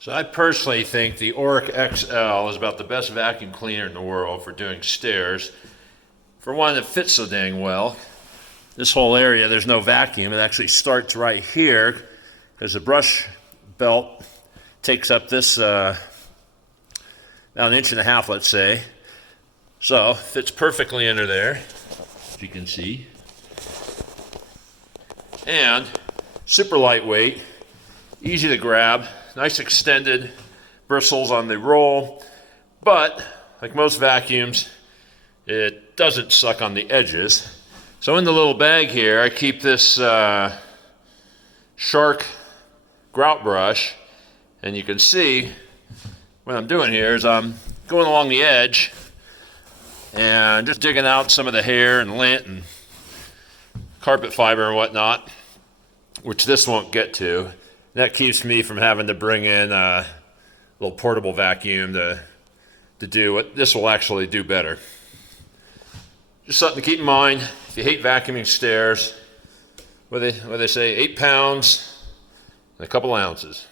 So I personally think the Oreck XL is about the best vacuum cleaner in the world for doing stairs. For one, it fits so dang well. This whole area, there's no vacuum. It actually starts right here because the brush belt takes up this about an inch and a half, let's say. So fits perfectly under there, as you can see. And super lightweight, easy to grab, nice extended bristles on the roll, but like most vacuums, it doesn't suck on the edges. So in the little bag here, I keep this shark grout brush, and you can see what I'm doing here is I'm going along the edge and just digging out some of the hair and lint and carpet fiber and whatnot, which this won't get to. That keeps me from having to bring in a little portable vacuum to do what this will actually do better. Just something to keep in mind if you hate vacuuming stairs. What they say, 8 pounds and a couple ounces.